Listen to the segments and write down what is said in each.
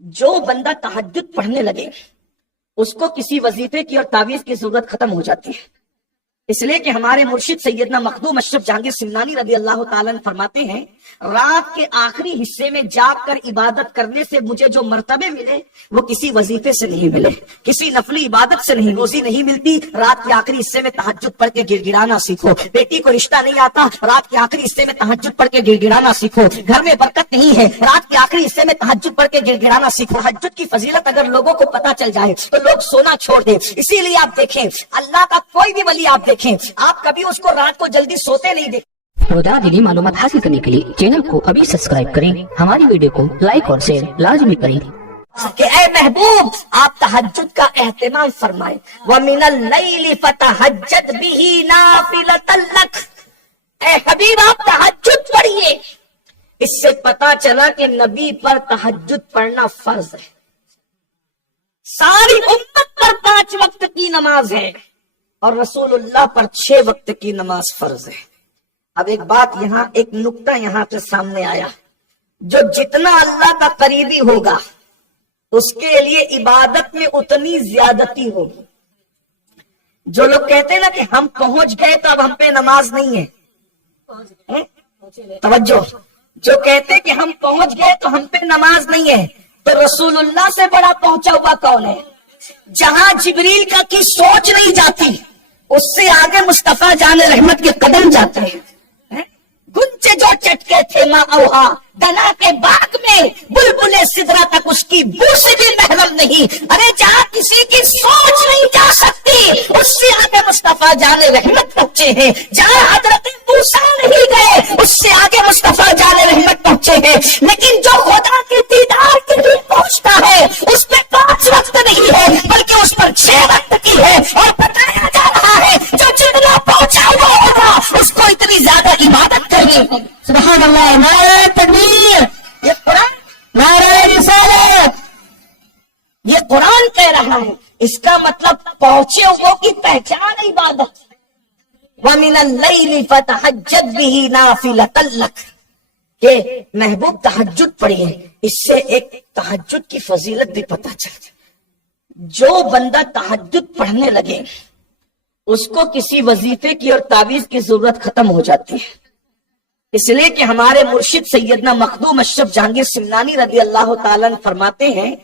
جو بندہ تہجد پڑھنے لگے اس کو کسی وظیفے کی اور تعویذ کی ضرورت ختم ہو جاتی ہے، اس لیے کہ ہمارے مرشد سیدنا مخدوم اشرف جہانگیر سمنانی رضی اللہ تعالیٰ عنہ فرماتے ہیں، رات کے آخری حصے میں جاگ کر عبادت کرنے سے مجھے جو مرتبے ملے وہ کسی وظیفے سے نہیں ملے، کسی نفلی عبادت سے نہیں، روزی نہیں ملتی، رات کے آخری حصے میں تہجد پڑھ کے گڑ گڑانا سیکھو، بیٹی کو رشتہ نہیں آتا، رات کے آخری حصے میں تہجد پڑھ کے گڑ گڑانا سیکھو، گھر میں برکت نہیں ہے، رات کے آخری حصے میں تہجد پڑھ کے گڑ گڑانا سیکھو۔ تہجد کی فضیلت اگر لوگوں کو پتا چل جائے تو لوگ سونا چھوڑ دیں۔ اسی لیے آپ دیکھیں اللہ کا کوئی بھی ولی آپ دیکھیں، آپ کبھی اس کو رات کو جلدی سوتے نہیں دیکھیں۔ خدا دینی معلومات حاصل کرنے کے لیے چینل کو ابھی سبسکرائب کریں، ہماری ویڈیو کو لائک اور شیئر لازمی کریں کہ اے محبوب آپ تہجد کا اہتمام فرمائیں، وَمِنَ اللَّيْلِ فَتَہَجَّدْ بِهِ نَافِلَةً لَكَ، اے حبیب آپ تہجد پڑھیے۔ اس سے پتا چلا کہ نبی پر تہجد پڑھنا فرض ہے، ساری امت پر 5 وقت کی نماز ہے اور رسول اللہ پر 6 وقت کی نماز فرض ہے۔ اب ایک بات یہاں، ایک نکتہ یہاں سے سامنے آیا، جو جتنا اللہ کا قریبی ہوگا اس کے لیے عبادت میں اتنی زیادتی ہوگی۔ جو لوگ کہتے ہیں نا کہ ہم پہنچ گئے تو اب ہم پہ نماز نہیں ہے، توجہ، جو کہتے ہیں کہ ہم پہنچ گئے تو ہم پہ نماز نہیں ہے، تو رسول اللہ سے بڑا پہنچا ہوا کون ہے؟ جہاں جبریل کا کی سوچ نہیں جاتی اس سے آگے مصطفیٰ جان رحمت کے قدم جاتے ہیں۔ گنچے جو چٹکے تھے ماں اوہا، دنا کے باغ میں بلبل سدرا تک اس کی بو سے بھی محرم نہیں۔ ارے جہاں کسی کی سوچ نہیں جا سکتی اس سے آگے مصطفیٰ جان رحمت پہنچے ہیں، جہاں حضرت موسیٰ نہیں گئے اس سے آگے مصطفیٰ جان رحمت پہنچے ہیں۔ لیکن جو خدا کی دیدار کے لیے پہنچتا ہے اس پہ 5 وقت نہیں ہے بلکہ اس پر 6 وقت کی ہے، اور بتایا جا رہا ہے جو جتنا پہنچا ہوا ہوگا اس کو اتنی زیادہ عبادت کرنی۔ سبحان اللہ، نعرہ تکبیر، یہ قرآن، نعرہ رسالت، یہ قرآن کہہ رہا ہے۔ اس کا مطلب پہنچے ہوا کی پہچان عبادت۔ وَمِنَ اللَّيْلِ فَتَہَجَّدْ بِهِ نَافِلَةً لَكَ، کہ محبوب تہجد پڑھیے، اس سے ایک تہجد کی فضیلت بھی پتہ چل جائے۔ جو بندہ تہجد پڑھنے لگے اس کو کسی وظیفے کی اور تعویذ کی ضرورت ختم ہو جاتی ہے، اس لیے کہ ہمارے مرشد سیدنا مخدوم اشرف جہانگیر سمنانی رضی اللہ تعالیٰ عنہ فرماتے ہیں،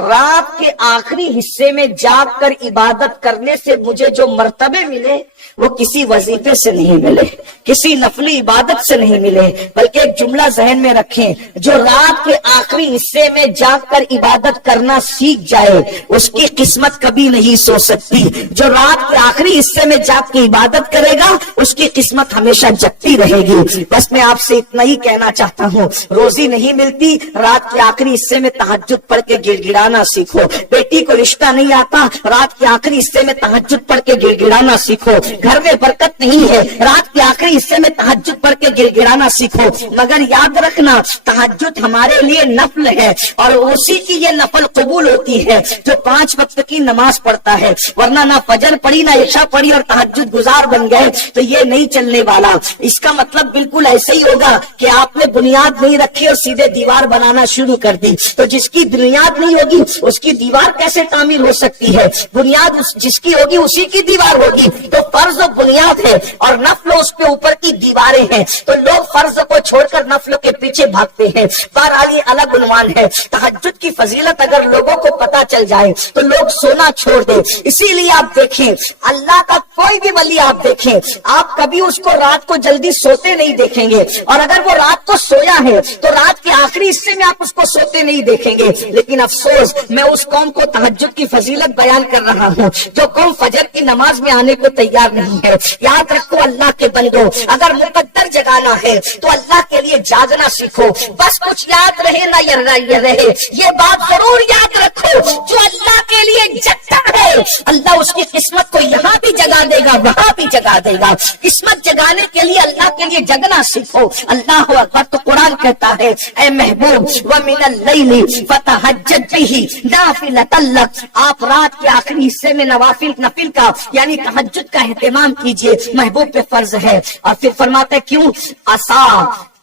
رات کے آخری حصے میں جاگ کر عبادت کرنے سے مجھے جو مرتبے ملے وہ کسی وظیفے سے نہیں ملے، کسی نفلی عبادت سے نہیں ملے، بلکہ ایک جملہ ذہن میں رکھیں، جو رات کے آخری حصے میں جاگ کر عبادت کرنا سیکھ جائے اس کی قسمت کبھی نہیں سو سکتی۔ جو رات کے آخری حصے میں جاگ کے عبادت کرے گا اس کی قسمت ہمیشہ جگتی رہے گی۔ بس میں آپ سے اتنا ہی کہنا چاہتا ہوں، روزی نہیں ملتی، رات کے آخری حصے میں تہجد پڑھ کے گڑ گڑانا سیکھو، بیٹی کو رشتہ نہیں آتا، رات کے آخری حصے میں تہجد پڑھ کے گڑ گڑانا سیکھو، گھر میں برکت نہیں ہے، رات کے آخری حصے میں تہجد پڑھ کے گڑ گڑانا سیکھو، مگر یاد رکھنا تہجد ہمارے لیے نفل ہے اور اسی کی یہ نفل قبول ہوتی ہے جو 5 وقت کی نماز پڑھتا ہے، ورنہ نہ فجر پڑھی نہ عشاء پڑھی اور تہجد گزار بن گئے تو یہ نہیں چلنے والا۔ اس کا مطلب بالکل ایسے ہی ہوگا کہ آپ نے بنیاد نہیں رکھی اور سیدھے دیوار بنانا شروع کر دی، تو جس کی بنیاد نہیں ہوگی اس کی دیوار کیسے تعمیر ہو سکتی ہے؟ بنیاد جس کی ہوگی اسی کی دیوار ہوگی، تو فرض و بنیاد ہے اور نفل اس کے اوپر کی دیواریں ہیں، تو لوگ فرض کو چھوڑ کر نفل کے پیچھے بھاگتے ہیں۔ بہرحال یہ الگ عنوان ہے۔ تہجد کی فضیلت اگر لوگوں کو پتا چل جائے تو لوگ سونا چھوڑ دیں۔ اسی لیے آپ دیکھیں اللہ کا کوئی بھی ولی آپ دیکھیں، آپ کبھی اس کو رات کو جلدی سوتے نہیں دیکھیں گے، اور اگر وہ رات کو سویا ہے تو رات کے آخری حصے میں آپ اس کو سوتے نہیں دیکھیں گے۔ لیکن افسوس میں اس قوم کو تہجد کی فضیلت بیان کر رہا ہوں جو قوم فجر کی نماز میں آنے کو تیار نہیں ہے۔ یاد رکھو اللہ کے بندو، اگر مقدر جگانا ہے تو اللہ کے لیے جاگنا سیکھو، بس کچھ یاد رہے نہ یہ رہے، یہ بات ضرور یاد رکھو، جو اللہ کے لیے جگتا ہے اللہ اس کی قسمت کو یہاں بھی جگا دے گا وہاں بھی جگا دے گا۔ قسمت جگانے کے لیے اللہ کے لیے جگنا سیکھو۔ اللہ اکبر، تو قرآن کہتا ہے اے محبوب وَمِنَ اللَّيْلِ فَتَہَجَّدْ بِهِ نَافِلَةً لَكَ، آپ رات کے آخری حصے میں نفل کا یعنی تہجد کا اہتمام کیجئے، محبوب پہ فرض ہے۔ اور پھر فرماتے کیوں؟ عسا